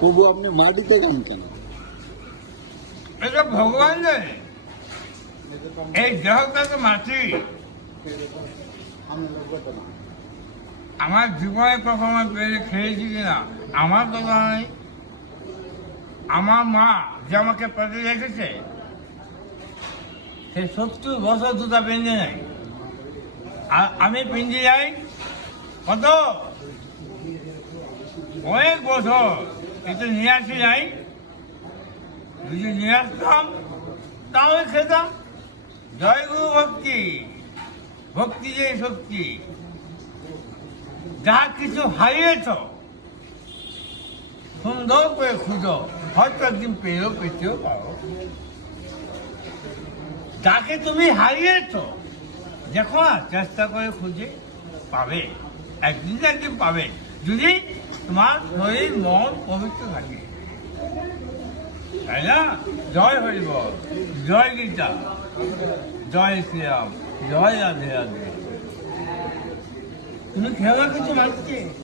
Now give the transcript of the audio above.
তবু আপনি মাটিতে গান কেন? এটা ভগবান জানে। এই দেহটা তো মাটি। আমার জীবনে কখনো পেরে খেয়েছি কিনা আমার তো জানা নেই। আমার মা যে আমাকে পেটে রেখেছে সে 70 বছর দুটা পেঞ্জে নাই, আর আমি পেঞ্জে যাই কত অনেক বছর। এটা নিয়ে আসি যাই, যদি নিয়ে আসতাম তাহলে খেতাম। জয় গুরু ভক্তি, ভক্তি যে শক্তি। যা কিছু হারিয়েছ সুন্দর করে খুঁজো, হয়তো একদিন পেতেও পারো। যাকে তুমি হারিয়েছ দেখো না, চেষ্টা করে খুঁজে পাবে, একদিন না একদিন পাবে, যদি তোমার শরীর মন পবিত্র থাকে, তাই না? জয় হরি বল, জয় গীতা, জয় শ্রীরাম, জয় রাধে রাধে। তুমি খেলা কিছু মানছে।